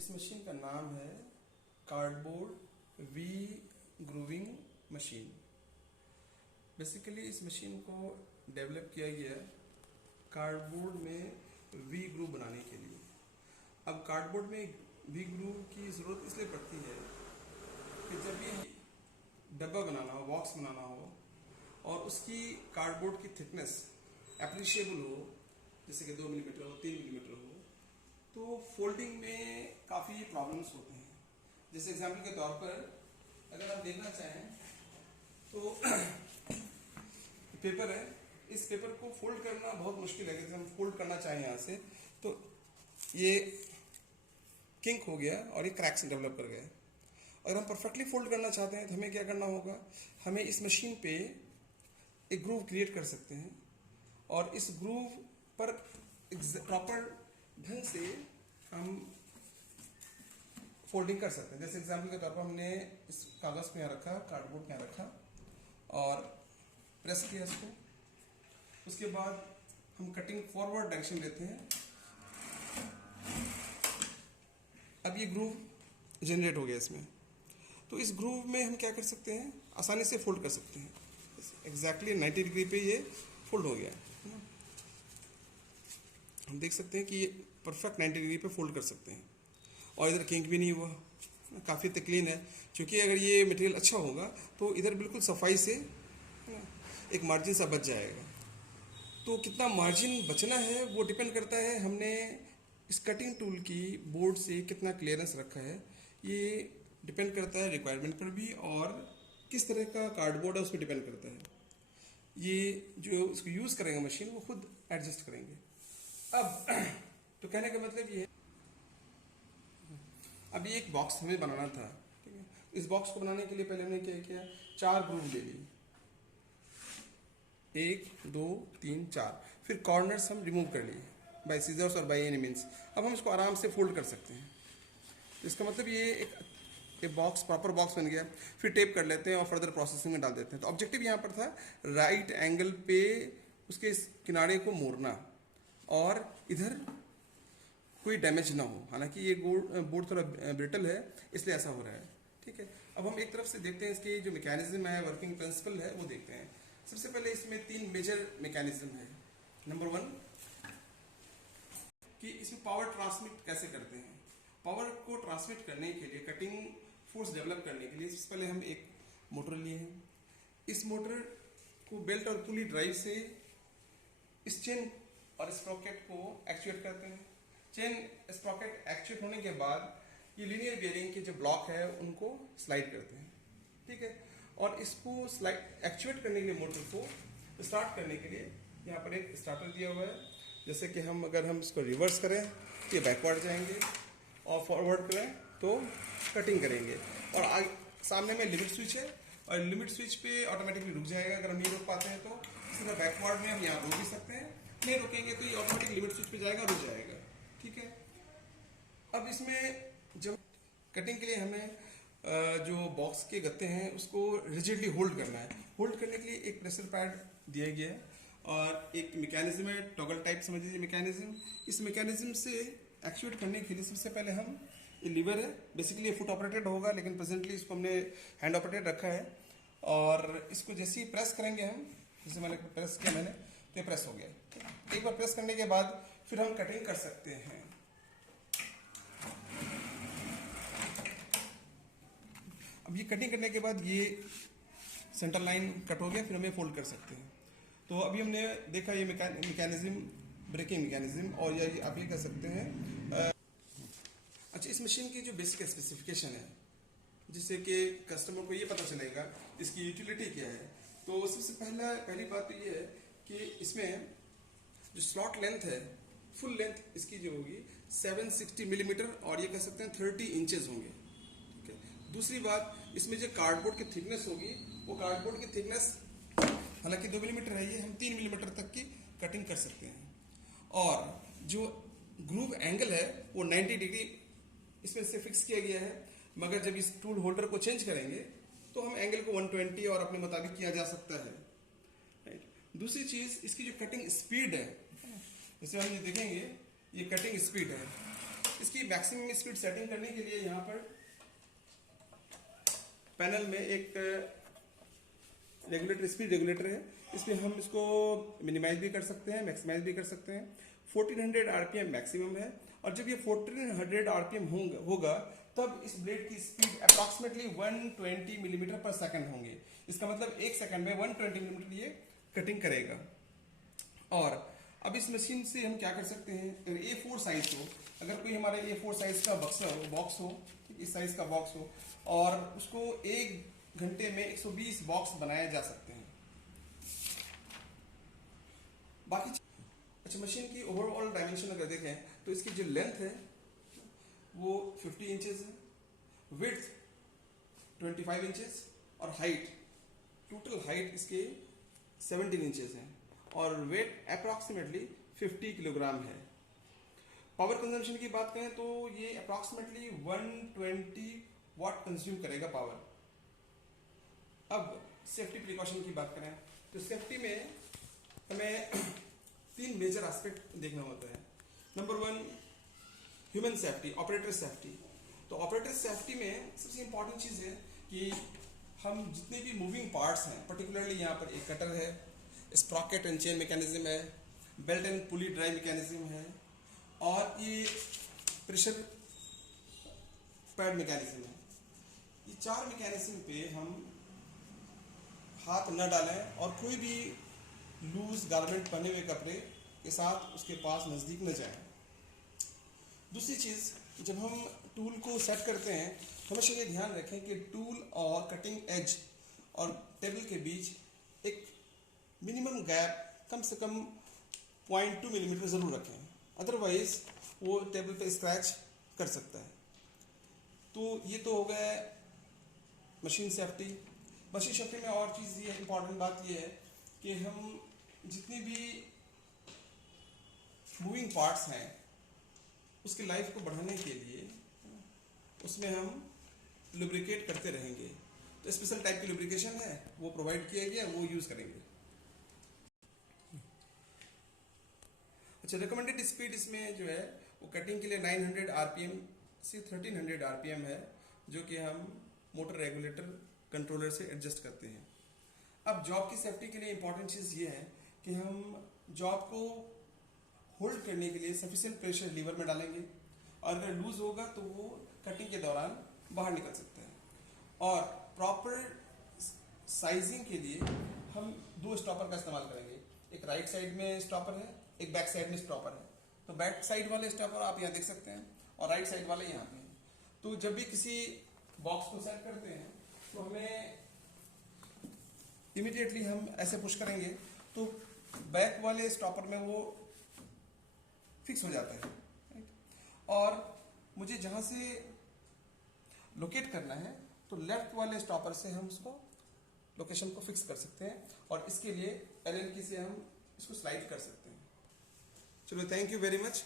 इस मशीन का नाम है cardboard V grooving machine. Basically इस मशीन को डेवलप किया गया कार्डबोर्ड में वी ग्रूव बनाने के लिए। अब कार्डबोर्ड में वी ग्रूव की ज़रूरत इसलिए पड़ती है कि जब भी डब्बा बनाना हो, बॉक्स बनाना हो और उसकी कार्डबोर्ड की थिकनेस एप्रिशिएबल हो, जैसे कि 2 मिलीमीटर हो, 3 मिलीमीटर हो, तो फोल्डिंग में काफ़ी प्रॉब्लम्स होते हैं। जैसे एग्जाम्पल के तौर पर अगर आप देखना चाहें तो पेपर है, इस पेपर को फोल्ड करना बहुत मुश्किल है। जैसे हम फोल्ड करना चाहें यहाँ से तो ये किंक हो गया और ये क्रैक्स डेवलप कर गया। अगर हम परफेक्टली फोल्ड करना चाहते हैं तो हमें क्या करना होगा, हमें इस मशीन पे एक ग्रूव क्रिएट कर सकते हैं और इस ग्रूव पर प्रॉपर ढंग से हम फोल्डिंग कर सकते हैं। जैसे एग्जाम्पल के तौर पर हमने इस कागज़ पे यहाँ रखा, कार्डबोर्ड पे यहाँ रखा और प्रेस किया इसको। उसके बाद हम कटिंग फॉरवर्ड डायरेक्शन लेते हैं। अब ये ग्रूव जनरेट हो गया इसमें, तो इस ग्रूव में हम क्या कर सकते हैं, आसानी से फोल्ड कर सकते हैं। एग्जैक्टली 90 डिग्री पे ये फोल्ड हो गया। हम देख सकते हैं कि ये परफेक्ट 90 डिग्री पे फोल्ड कर सकते हैं और इधर किंक भी नहीं हुआ, काफ़ी क्लीन है। क्योंकि अगर ये मटेरियल अच्छा होगा तो इधर बिल्कुल सफाई से एक मार्जिन सा बच जाएगा। तो कितना मार्जिन बचना है वो डिपेंड करता है हमने इस कटिंग टूल की बोर्ड से कितना क्लियरेंस रखा है। ये डिपेंड करता है रिक्वायरमेंट पर भी और किस तरह का कार्डबोर्ड है उस पर डिपेंड करता है। ये जो उसको यूज़ करेंगे मशीन वो खुद एडजस्ट करेंगे। अब तो कहने का मतलब ये, अब ये एक बॉक्स हमें बनाना था, ठीक है। इस बॉक्स को बनाने के लिए पहले हमने क्या किया, 4 ग्रूव ले लिए, 1 2 3 4। फिर कॉर्नर्स हम रिमूव कर लिए बाय सीजर्स और बाय एनी मीन्स। अब हम इसको आराम से फोल्ड कर सकते हैं। इसका मतलब ये एक बॉक्स, प्रॉपर बॉक्स बन गया। फिर टेप कर लेते हैं और फर्दर प्रोसेसिंग में डाल देते हैं। तो ऑब्जेक्टिव यहाँ पर था राइट एंगल पे उसके किनारे को मोड़ना और इधर कोई डैमेज ना हो। हालांकि ये बोर्ड थोड़ा ब्रिटल है इसलिए ऐसा हो रहा है, ठीक है। अब हम एक तरफ से देखते हैं इसकी जो मैकेनिज्म है, वर्किंग प्रिंसिपल है, वो देखते हैं। सबसे पहले इसमें 3 मेजर मैकेनिज्म है। नंबर 1 कि इसमें पावर ट्रांसमिट कैसे करते हैं। पावर को ट्रांसमिट करने के लिए, कटिंग फोर्स डेवलप करने के लिए सबसे पहले हम एक मोटर लिए हैं। इस मोटर को बेल्ट और पुली ड्राइव से इस चेन और स्प्रॉकेट को एक्चुएट करते हैं। चेन स्प्रॉकेट एक्चुएट होने के बाद ये लीनियर बेयरिंग के जो ब्लॉक है उनको स्लाइड करते हैं, ठीक है। और इसको स्लाइड एक्चुएट करने के लिए मोटर को स्टार्ट करने के लिए यहाँ पर एक स्टार्टर दिया हुआ है। जैसे कि अगर हम इसको रिवर्स करें तो ये बैकवर्ड जाएंगे और फॉरवर्ड करें तो कटिंग करेंगे। और आगे सामने में लिमिट स्विच है और लिमिट स्विच पे ऑटोमेटिकली रुक जाएगा। अगर हम नहीं रोक पाते हैं तो इसी तरह बैकवर्ड में हम यहाँ रोक भी सकते हैं, नहीं रोकेंगे तो ये ऑटोमेटिक लिमिट स्विच पे जाएगा, रुक जाएगा, ठीक है। अब इसमें जब कटिंग के लिए हमें जो बॉक्स के गत्ते हैं उसको रिजिडली होल्ड करना है। होल्ड करने के लिए एक प्रेशर पैड दिया गया है और एक मैकेनिज्म है, टॉगल टाइप समझ लीजिए मैकेनिज्म। इस मैकेनिज्म से एक्चुएट करने के लिए सबसे पहले हम, ये लीवर है, बेसिकली ये फुट ऑपरेटेड होगा लेकिन प्रेजेंटली इसको हमने हैंड ऑपरेटेड रखा है। और इसको जैसे ही प्रेस करेंगे हम, जैसे मैंने प्रेस किया तो ये प्रेस हो गया। एक बार प्रेस करने के बाद फिर हम कटिंग कर सकते हैं। अब ये कटिंग करने के बाद ये सेंटर लाइन कट हो गया, फिर हमें फोल्ड कर सकते हैं। तो अभी हमने देखा ये मैकेनिज्म, ब्रेकिंग मैकेनिज्म, और ये आप ये कर सकते हैं। अच्छा, इस मशीन की जो बेसिक स्पेसिफिकेशन है जिससे कि कस्टमर को ये पता चलेगा इसकी यूटिलिटी क्या है। तो सबसे पहली बात तो ये है कि इसमें जो स्लॉट लेंथ है, फुल लेंथ इसकी जो होगी 760 मिलीमीटर और ये कह सकते हैं 30 इंचेस होंगे, ठीक है। दूसरी बात, इसमें जो कार्डबोर्ड की थिकनेस होगी वो कार्डबोर्ड की थिकनेस हालांकि 2 मिलीमीटर है, ये हम 3 मिलीमीटर तक की कटिंग कर सकते हैं। और जो ग्रूव एंगल है वो 90 डिग्री इसमें से फिक्स किया गया है, मगर जब इस टूल होल्डर को चेंज करेंगे तो हम एंगल को 120 और अपने मुताबिक किया जा सकता है, राइट। दूसरी चीज, इसकी जो कटिंग स्पीड है, जैसे हम ये देखेंगे, ये कटिंग स्पीड है, इसकी मैक्सिमम स्पीड सेटिंग करने के लिए यहाँ पर पैनल में एक रेगुलेटर, स्पीड रेगुलेटर है। इसमें हम इसको मिनिमाइज भी कर सकते हैं, मैक्सिमाइज भी कर सकते हैं। 1400 आरपीएम मैक्सिमम है, और जब ये 1400 आरपीएम होगा तब इस ब्लेड की स्पीड अप्रॉक्सीमेटली 120 मिलीमीटर पर सेकंड होंगे। इसका मतलब 1 सेकंड में 120 मिलीमीटर ये कटिंग करेगा। और अब इस मशीन से हम क्या कर सकते हैं, अगर A4 साइज हो, अगर कोई हमारे A4 साइज का बॉक्स हो, इस साइज का बॉक्स हो, और उसको 1 घंटे में 120 बॉक्स बनाए जा सकते हैं। बाकी अच्छा, मशीन की ओवरऑल डायमेंशन अगर देखें तो इसकी जो लेंथ है वो 50 इंचेस है, विड्थ 25 इंचेस, और हाइट, टोटल हाइट इसके 17 इंचेस है, और वेट अप्रॉक्सीमेटली 50 किलोग्राम है। पावर कंजम्पशन की बात करें तो ये अप्रॉक्सीमेटली 120 वाट कंज्यूम करेगा पावर। अब सेफ्टी प्रिकॉशन की बात करें तो सेफ्टी में हमें 3 मेजर एस्पेक्ट देखना होता है। Number 1, human safety, operator safety. तो ऑपरेटर सेफ्टी में सबसे इंपॉर्टेंट चीज़ है कि हम जितने भी मूविंग पार्ट्स हैं, पर्टिकुलरली यहाँ पर एक कटर है, स्प्रॉकेट एंड चेन मैकेनिज्म है, belt and pulley drive mechanism है, और ये प्रेशर पैड मैकेनिज्म है। ये 4 मैकेनिज्म पे हम हाथ न डालें, और कोई भी लूज गारमेंट पहने हुए कपड़े के साथ उसके पास नज़दीक न जाएं। दूसरी चीज़, जब हम टूल को सेट करते हैं हमेशा ये ध्यान रखें कि टूल और कटिंग एज और टेबल के बीच एक मिनिमम गैप कम से कम 0.2 मिलीमीटर ज़रूर रखें, अदरवाइज वो टेबल पे स्क्रैच कर सकता है। तो ये तो हो गया मशीन सेफ्टी। मशीन सेफ्टी में और चीज़ ये इम्पॉर्टेंट बात ये है कि हम जितनी भी मूविंग पार्ट्स हैं उसकी लाइफ को बढ़ाने के लिए उसमें हम लुब्रिकेट करते रहेंगे। तो स्पेशल टाइप की लुब्रिकेशन है वो प्रोवाइड किया गया, वो यूज़ करेंगे। अच्छा, रिकमेंडेड स्पीड इसमें जो है वो कटिंग के लिए 900 आरपीएम से 1300 आरपीएम है, जो कि हम मोटर रेगुलेटर कंट्रोलर से एडजस्ट करते हैं। अब जॉब की सेफ्टी के लिए इंपॉर्टेंट चीज़ ये है कि हम जॉब को होल्ड करने के लिए सफिशिएंट प्रेशर लीवर में डालेंगे, और अगर लूज होगा तो वो कटिंग के दौरान बाहर निकल सकता है। और प्रॉपर साइजिंग के लिए हम 2 स्टॉपर का इस्तेमाल करेंगे। एक राइट साइड में स्टॉपर है, एक बैक साइड में स्टॉपर है। तो बैक साइड वाले स्टॉपर आप यहाँ देख सकते हैं, और राइट साइड वाले यहाँ पे हैं। तो जब भी किसी बॉक्स को सेट करते हैं तो हमें इमीडिएटली हम ऐसे पुश करेंगे तो बैक वाले स्टॉपर में वो फिक्स हो जाता है। और मुझे जहाँ से लोकेट करना है तो लेफ्ट वाले स्टॉपर से हम उसको लोकेशन को फिक्स कर सकते हैं, और इसके लिए एलन की से हम इसको स्लाइड कर सकते हैं। चलो, थैंक यू वेरी मच।